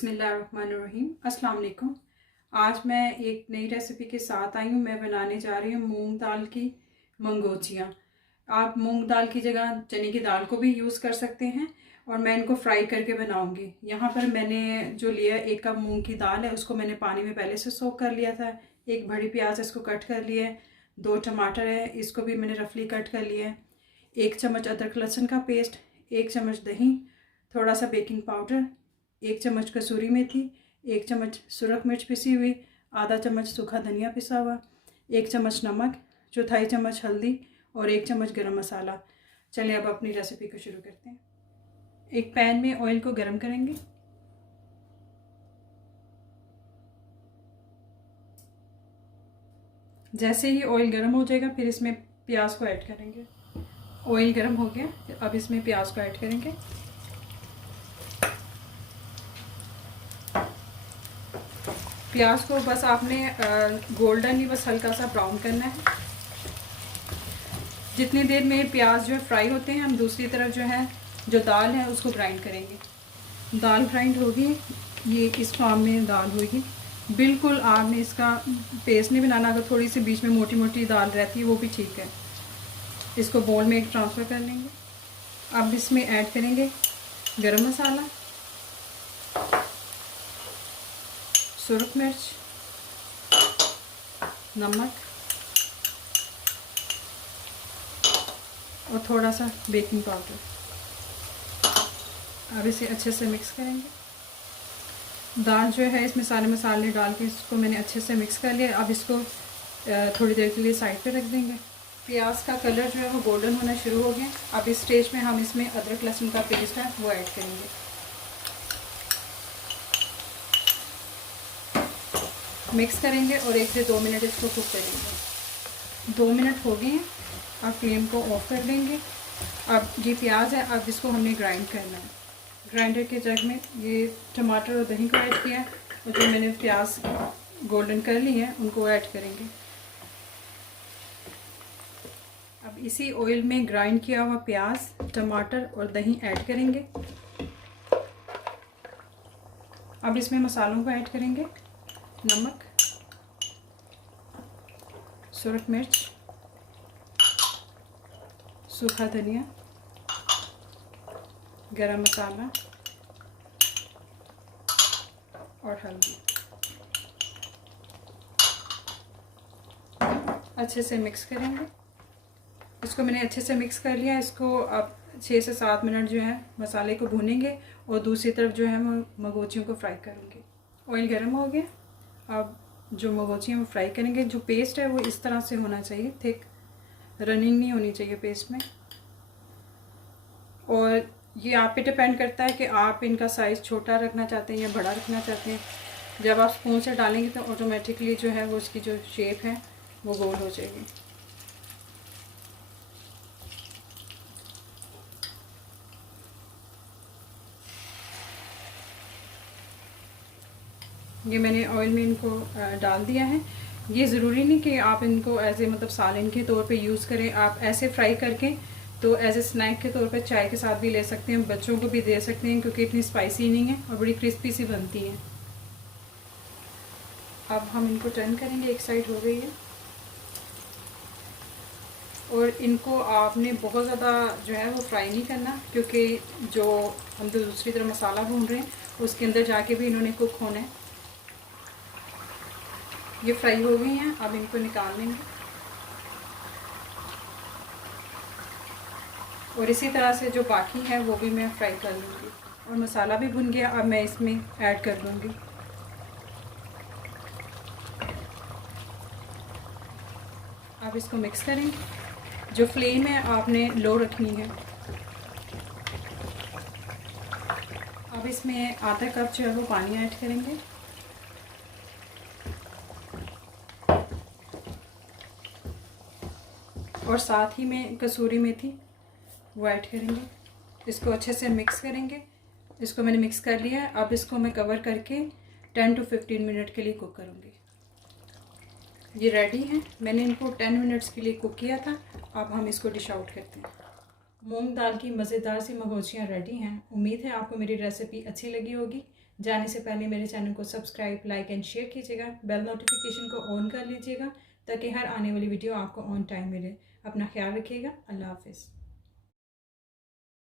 बिस्मिल्लाहिर्रहमानिर्रहीम। अस्सलाम वालेकुम। आज मैं एक नई रेसिपी के साथ आई हूँ। मैं बनाने जा रही हूँ मूंग दाल की मंगोचियाँ। आप मूंग दाल की जगह चने की दाल को भी यूज़ कर सकते हैं और मैं इनको फ्राई करके बनाऊँगी। यहाँ पर मैंने जो लिया 1 कप मूंग की दाल है, उसको मैंने पानी में पहले से सोक कर लिया था। 1 बड़ी प्याज इसको कट कर लिया है। 2 टमाटर है, इसको भी मैंने रफली कट कर लिया है। 1 चम्मच अदरक लहसुन का पेस्ट, 1 चम्मच दही, थोड़ा सा बेकिंग पाउडर, 1 चम्मच कसूरी मेथी, 1 चम्मच सुरख मिर्च पिसी हुई, आधा चम्मच सूखा धनिया पिसा हुआ, 1 चम्मच नमक, 1/4 चम्मच हल्दी और 1 चम्मच गरम मसाला। चलिए अब अपनी रेसिपी को शुरू करते हैं। एक पैन में ऑयल को गरम करेंगे। जैसे ही ऑयल गरम हो जाएगा फिर इसमें प्याज को ऐड करेंगे। ऑयल गरम हो गया, अब इसमें प्याज को ऐड करेंगे। प्याज को बस आपने गोल्डन ही बस हल्का सा ब्राउन करना है। जितनी देर में प्याज जो है फ्राई होते हैं, हम दूसरी तरफ जो है जो दाल है उसको ग्राइंड करेंगे। दाल ग्राइंड होगी, ये इस फॉर्म में दाल होगी। बिल्कुल आपने इसका पेस्ट नहीं बनाना। अगर थोड़ी सी बीच में मोटी मोटी दाल रहती है वो भी ठीक है। इसको बोल में एक ट्रांसफ़र कर लेंगे। अब इसमें ऐड करेंगे गरम मसाला, सुरख मिर्च, नमक और थोड़ा सा बेकिंग पाउडर। अब इसे अच्छे से मिक्स करेंगे। दाल जो है इसमें सारे मसाले डाल के इसको मैंने अच्छे से मिक्स कर लिया। अब इसको थोड़ी देर के लिए साइड पे रख देंगे। प्याज का कलर जो है वो गोल्डन होना शुरू हो गया। अब इस स्टेज में हम इसमें अदरक लहसुन का पेस्ट है वो ऐड करेंगे। मिक्स करेंगे और 1 से 2 मिनट इसको कुक करेंगे। 2 मिनट हो गए हैं, अब फ्लेम को ऑफ कर देंगे। अब ये प्याज है, अब इसको हमने ग्राइंड करना है। ग्राइंडर के जग में ये टमाटर और दही को ऐड किया और जो मैंने प्याज गोल्डन कर ली है उनको ऐड करेंगे। अब इसी ऑयल में ग्राइंड किया हुआ प्याज, टमाटर और दही ऐड करेंगे। अब इसमें मसालों को ऐड करेंगे। नमक, सुरख मिर्च, सूखा धनिया, गरम मसाला और हल्दी। अच्छे से मिक्स करेंगे। इसको मैंने अच्छे से मिक्स कर लिया। इसको अब 6 से 7 मिनट जो है मसाले को भूनेंगे और दूसरी तरफ जो है मैं मंगोचियों को फ्राई करूँगी। ऑयल गर्म हो गया। अब जो मंगोचियाँ वो फ्राई करेंगे। जो पेस्ट है वो इस तरह से होना चाहिए, थिक, रनिंग नहीं होनी चाहिए पेस्ट में। और ये आप पे डिपेंड करता है कि आप इनका साइज़ छोटा रखना चाहते हैं या बड़ा रखना चाहते हैं। जब आप स्पून से डालेंगे तो ऑटोमेटिकली जो है वो उसकी जो शेप है वो गोल हो जाएगी। ये मैंने ऑयल में इनको डाल दिया है। ये ज़रूरी नहीं कि आप इनको एज ए मतलब सालन के तौर पे यूज़ करें। आप ऐसे फ्राई करके तो एज ए स्नैक के तौर पे चाय के साथ भी ले सकते हैं, बच्चों को भी दे सकते हैं क्योंकि इतनी स्पाइसी नहीं है और बड़ी क्रिस्पी सी बनती है। अब हम इनको टर्न करेंगे। एक साइड हो गई है और इनको आपने बहुत ज़्यादा जो है वो फ्राई नहीं करना क्योंकि जो हम दूसरी तरफ मसाला भून रहे हैं उसके अंदर जाके भी इन्होंने कुक होना है। ये फ्राई हो गई हैं, अब इनको निकाल लेंगे और इसी तरह से जो बाकी है वो भी मैं फ्राई कर लूँगी। और मसाला भी भुन गया, अब मैं इसमें ऐड कर दूँगी। अब इसको मिक्स करेंगे। जो फ्लेम है आपने लो रखनी है। अब इसमें आधा कप जो है वो पानी ऐड करेंगे। और साथ ही में कसूरी मेथी वो ऐड करेंगे। इसको अच्छे से मिक्स करेंगे। इसको मैंने मिक्स कर लिया है। अब इसको मैं कवर करके 10 to 15 मिनट के लिए कुक करूँगी। ये रेडी है। मैंने इनको 10 मिनट्स के लिए कुक किया था। अब हम इसको डिश आउट करते हैं। मूंग दाल की मज़ेदार सी मंगोचियाँ रेडी हैं। उम्मीद है आपको मेरी रेसिपी अच्छी लगी होगी। जाने से पहले मेरे चैनल को सब्सक्राइब, लाइक एंड शेयर कीजिएगा। बेल नोटिफिकेशन को ऑन कर लीजिएगा ताकि हर आने वाली वीडियो आपको ऑन टाइम मिले। अपना ख्याल रखिएगा। अल्लाह हाफिज़।